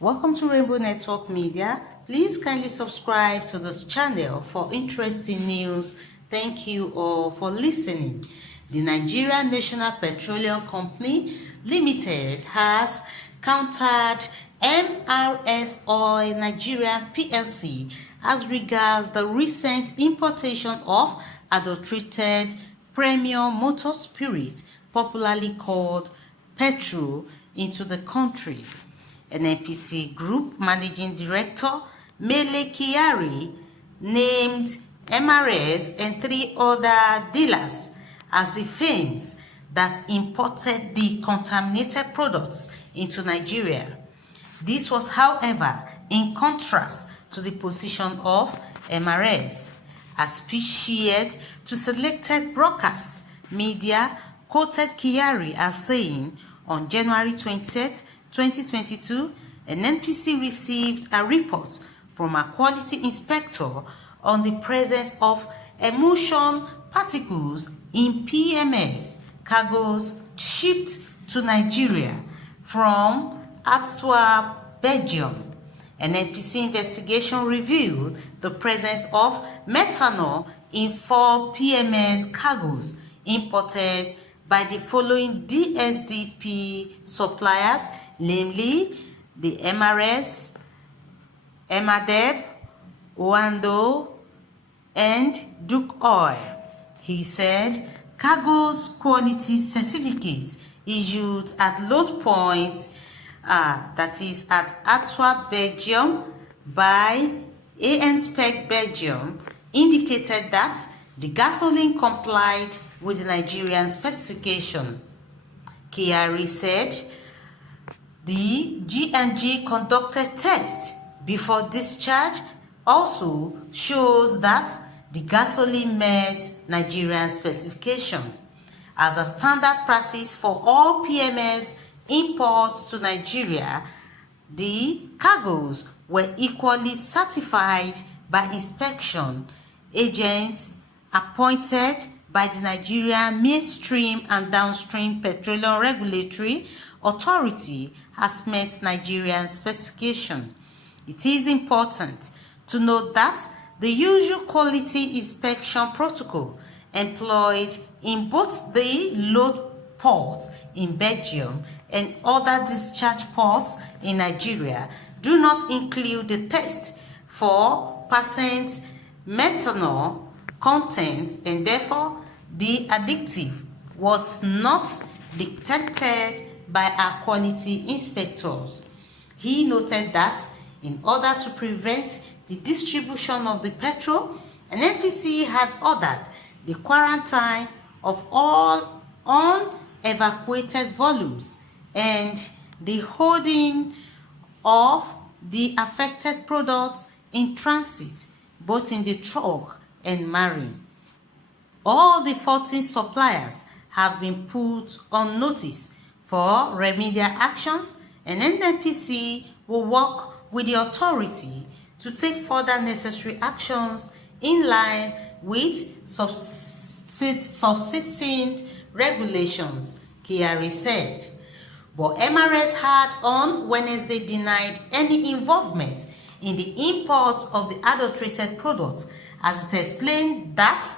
Welcome to Rainbow Network Media. Please kindly subscribe to this channel for interesting news. Thank you all for listening. The Nigerian National Petroleum Company Limited has countered MRS Oil Nigeria PLC as regards the recent importation of adulterated premium motor spirit, popularly called petrol, into the country. Nnpc Group Managing Director Mele Kyari named MRS and 3 other dealers as the firms that imported the contaminated products into Nigeria. This was, however, in contrast to the position of MRS. A speech shared to selected broadcast media quoted Kyari as saying, on January 20th, 2022, an Nnpc received a report from a quality inspector on the presence of emulsion particles in PMS cargoes shipped to Nigeria from Antwerp, Belgium. An Nnpc investigation revealed the presence of methanol in 4 PMS cargoes imported by the following DSDP suppliers, namely the MRS, Emadeb, Oando, and Duke Oil. He said cargo's quality certificates issued at load points, that is at Antwerp, Belgium, by AMSpec Belgium, indicated that the gasoline complied with the Nigerian specification. Kyari said the G&G conducted tests before discharge also shows that the gasoline met Nigerian specification. As a standard practice for all PMS imports to Nigeria, the cargoes were equally certified by inspection agents appointed by the Nigerian Midstream and Downstream Petroleum Regulatory Authority has met Nigerian specification. It is important to note that the usual quality inspection protocol employed in both the load ports in Belgium and other discharge ports in Nigeria do not include the test for percent methanol content, and therefore the additive was not detected by our quality inspectors. He noted that in order to prevent the distribution of the petrol, an Nnpc had ordered the quarantine of all unevacuated volumes and the holding of the affected products in transit, both in the truck and marine. All the 14 suppliers have been put on notice for remedial actions, and Nnpc will work with the authority to take further necessary actions in line with subsisting regulations, Kyari said. But MRS had on Wednesday denied any involvement in the import of the adulterated products, as it explained that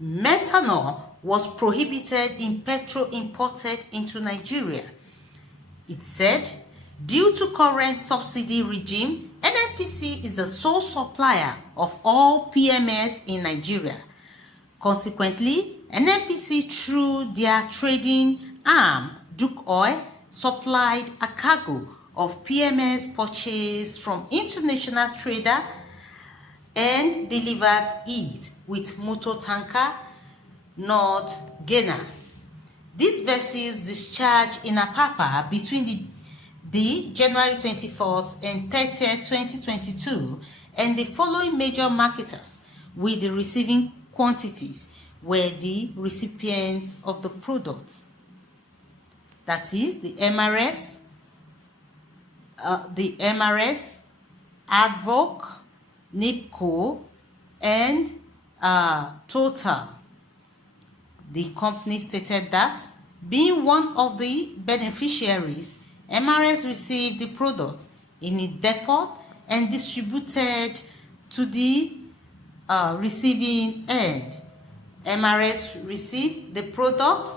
methanol was prohibited in petrol imported into Nigeria. It said, due to current subsidy regime, Nnpc is the sole supplier of all PMS in Nigeria. Consequently, Nnpc, through their trading arm, Duke Oil, supplied a cargo of PMS purchased from international trader and delivered it with motor tanker North Ghana. These vessels discharged in Apapa between the January 24th and 30th, 2022, and the following major marketers with the receiving quantities were the recipients of the products. That is the MRS, Advoc, Nnpc, and Total. The company stated that, being one of the beneficiaries, MRS received the product in a depot and distributed to the receiving end. MRS received the product,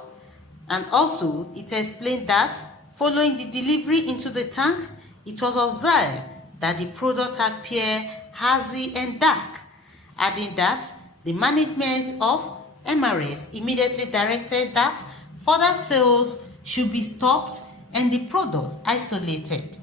and also it explained that following the delivery into the tank, it was observed that the product appeared hazy and dark, adding that the management of MRS immediately directed that further sales should be stopped and the product isolated.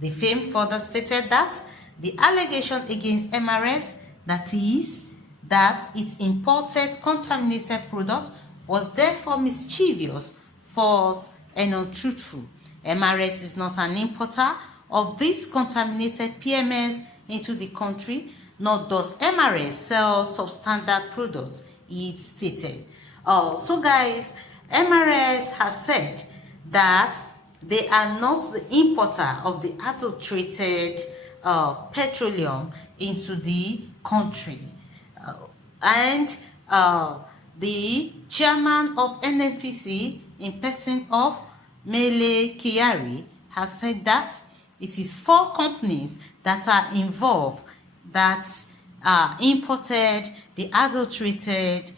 The firm further stated that the allegation against MRS, that is, that it imported contaminated product, was therefore mischievous, false, and untruthful. MRS is not an importer of this contaminated PMS into the country, nor does MRS sell substandard products, it stated. So guys, MRS has said that they are not the importer of the adulterated petroleum into the country. And the chairman of Nnpc, in person of Mele Kyari, has said that it is 4 companies that are involved that imported the adulterated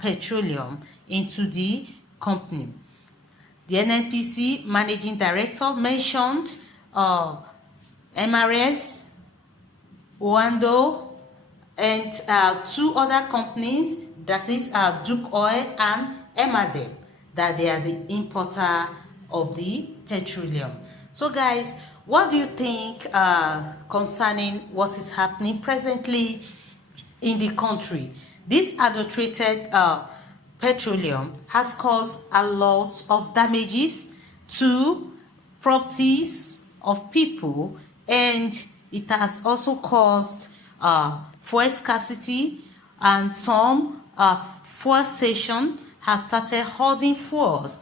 petroleum into the company. The Nnpc managing director mentioned MRS, Oando, and 2 other companies, that is Duke Oil and Emadeb, that they are the importer of the petroleum. So guys, what do you think concerning what is happening presently in the country? This adulterated petroleum has caused a lot of damages to properties of people, and it has also caused fuel scarcity, and some fuel station has started hoarding fuels,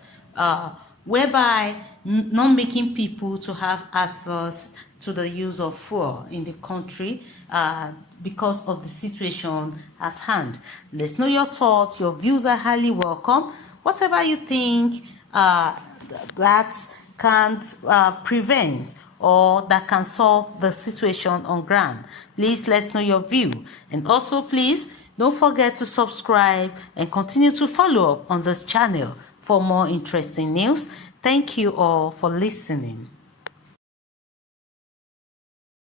whereby not making people to have access to the use of fuel in the country because of the situation at hand. Let's know your thoughts. Your views are highly welcome. Whatever you think that can prevent or that can solve the situation on ground, please let's know your view. And also please don't forget to subscribe and continue to follow up on this channel for more interesting news. Thank you all for listening.